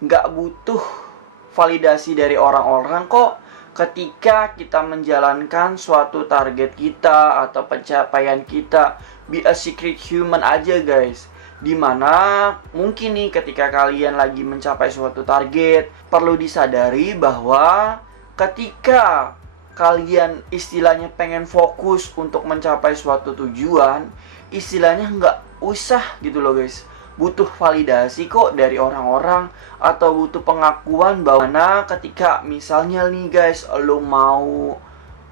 nggak butuh validasi dari orang-orang kok ketika kita menjalankan suatu target kita atau pencapaian kita. Be a secret human aja guys. Dimana mungkin nih ketika kalian lagi mencapai suatu target, perlu disadari bahwa ketika kalian istilahnya pengen fokus untuk mencapai suatu tujuan, istilahnya nggak usah gitu loh guys, butuh validasi kok dari orang-orang atau butuh pengakuan bahwa ketika misalnya nih guys, lo mau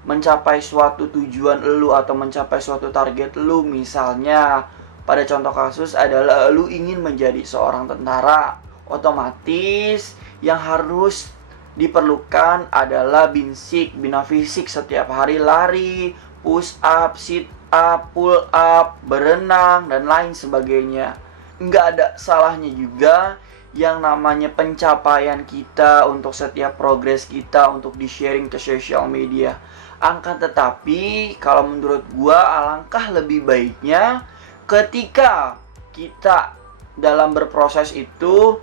mencapai suatu tujuan lo atau mencapai suatu target lo, misalnya pada contoh kasus adalah lo ingin menjadi seorang tentara, otomatis yang harus diperlukan adalah bina fisik setiap hari, lari, push up, sit up, pull up, berenang, dan lain sebagainya. Nggak ada salahnya juga yang namanya pencapaian kita untuk setiap progres kita untuk di-sharing ke social media. Akan tetapi, kalau menurut gua alangkah lebih baiknya ketika kita dalam berproses itu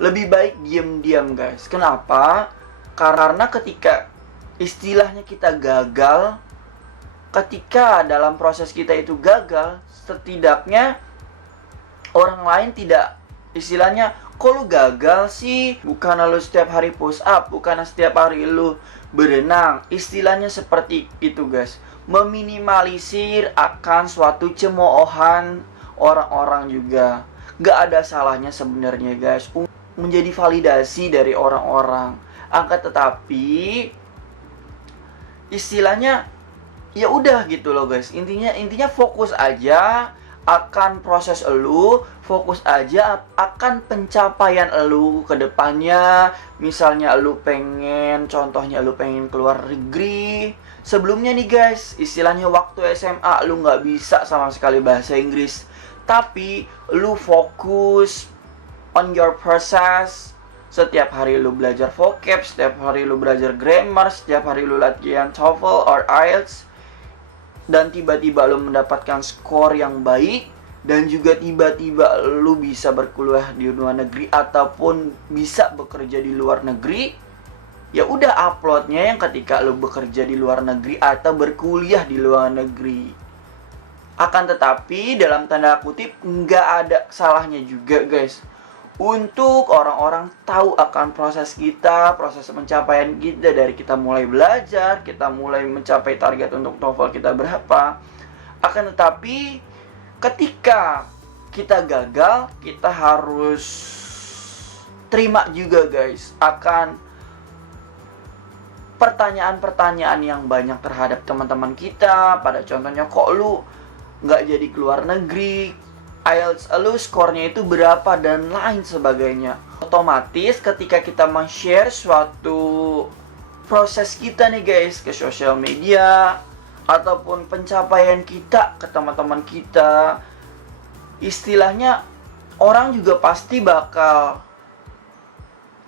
lebih baik diam-diam guys. Kenapa? Karena ketika istilahnya kita gagal, ketika dalam proses kita itu gagal, setidaknya orang lain tidak istilahnya, kok lu gagal sih? Bukan lu setiap hari push up, bukan setiap hari lu berenang. Istilahnya seperti itu guys, meminimalisir akan suatu cemoohan orang-orang juga. Gak ada salahnya sebenarnya guys menjadi validasi dari orang-orang. Angka tetapi istilahnya ya udah gitu loh guys. Intinya fokus aja akan proses elu, fokus aja akan pencapaian elu ke depannya. Misalnya elu pengen, contohnya elu pengen keluar negeri. Sebelumnya nih guys, istilahnya waktu SMA lu nggak bisa sama sekali bahasa Inggris, tapi lu fokus on your process. Setiap hari lu belajar vocab, setiap hari lu belajar grammar, setiap hari lu latihan TOEFL or IELTS, dan tiba-tiba lu mendapatkan skor yang baik, dan juga tiba-tiba lu bisa berkuliah di luar negeri ataupun bisa bekerja di luar negeri. Ya udah, uploadnya yang ketika lu bekerja di luar negeri atau berkuliah di luar negeri. Akan tetapi dalam tanda kutip nggak ada salahnya juga guys untuk orang-orang tahu akan proses kita, proses pencapaian kita, dari kita mulai belajar, kita mulai mencapai target untuk TOEFL kita berapa. Akan tetapi ketika kita gagal, kita harus terima juga guys akan pertanyaan-pertanyaan yang banyak terhadap teman-teman kita. Pada contohnya, kok lu nggak jadi keluar negeri, IELTS lu skornya itu berapa, dan lain sebagainya. Otomatis ketika kita men-share suatu proses kita nih guys ke sosial media ataupun pencapaian kita ke teman-teman kita, istilahnya orang juga pasti bakal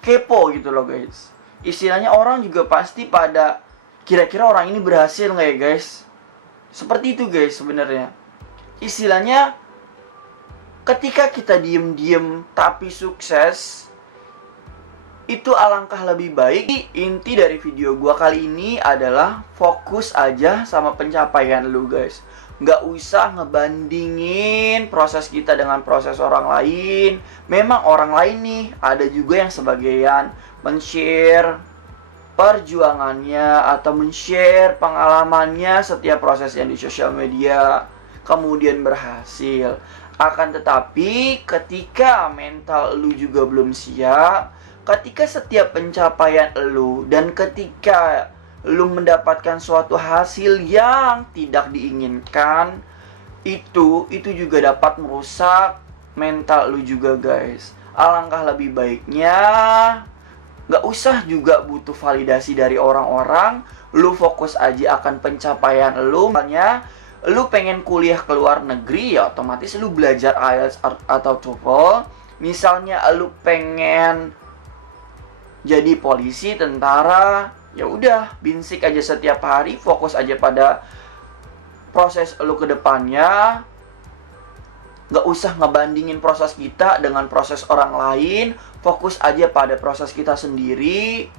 kepo gitu loh guys. Istilahnya orang juga pasti pada kira-kira orang ini berhasil nggak ya guys. Seperti itu guys sebenarnya. Istilahnya ketika kita diem-diem tapi sukses, itu alangkah lebih baik. Inti dari video gua kali ini adalah fokus aja sama pencapaian lu guys. Nggak usah ngebandingin proses kita dengan proses orang lain. Memang orang lain nih ada juga yang sebagian men-share perjuangannya atau men-share pengalamannya setiap prosesnya di sosial media, kemudian berhasil. Akan tetapi ketika mental lu juga belum siap, ketika setiap pencapaian lu dan ketika lu mendapatkan suatu hasil yang tidak diinginkan, itu juga dapat merusak mental lu juga guys. Alangkah lebih baiknya nggak usah juga butuh validasi dari orang-orang. Lu fokus aja akan pencapaian lu. Misalnya lu pengen kuliah ke luar negeri, ya otomatis lu belajar IELTS atau TOEFL. Misalnya lu pengen jadi polisi, tentara, ya udah basic aja setiap hari, fokus aja pada proses lu ke depannya. Nggak usah ngebandingin proses kita dengan proses orang lain. Fokus aja pada proses kita sendiri.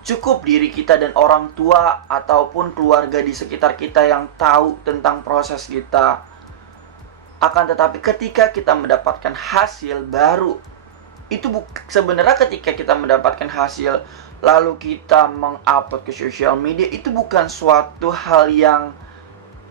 Cukup diri kita dan orang tua ataupun keluarga di sekitar kita yang tahu tentang proses kita. Akan tetapi ketika kita mendapatkan hasil baru, itu sebenarnya ketika kita mendapatkan hasil lalu kita mengupload ke sosial media, itu bukan suatu hal yang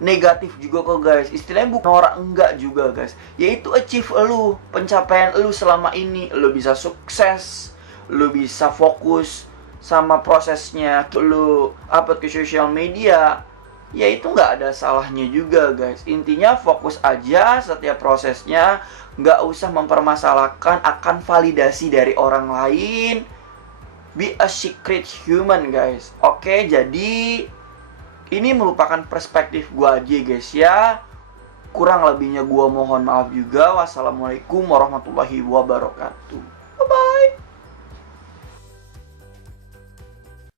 negatif juga kok guys. Istilahnya bukan orang enggak juga guys. Yaitu achieve lu, pencapaian lu selama ini. Lu bisa sukses, lu bisa fokus sama prosesnya, lu upload ke sosial media, ya itu nggak ada salahnya juga guys. Intinya fokus aja setiap prosesnya, nggak usah mempermasalahkan akan validasi dari orang lain. Be a secret human guys. Oke, jadi ini merupakan perspektif gua aja guys ya. Kurang lebihnya gua mohon maaf juga. Wassalamualaikum warahmatullahi wabarakatuh. Bye bye.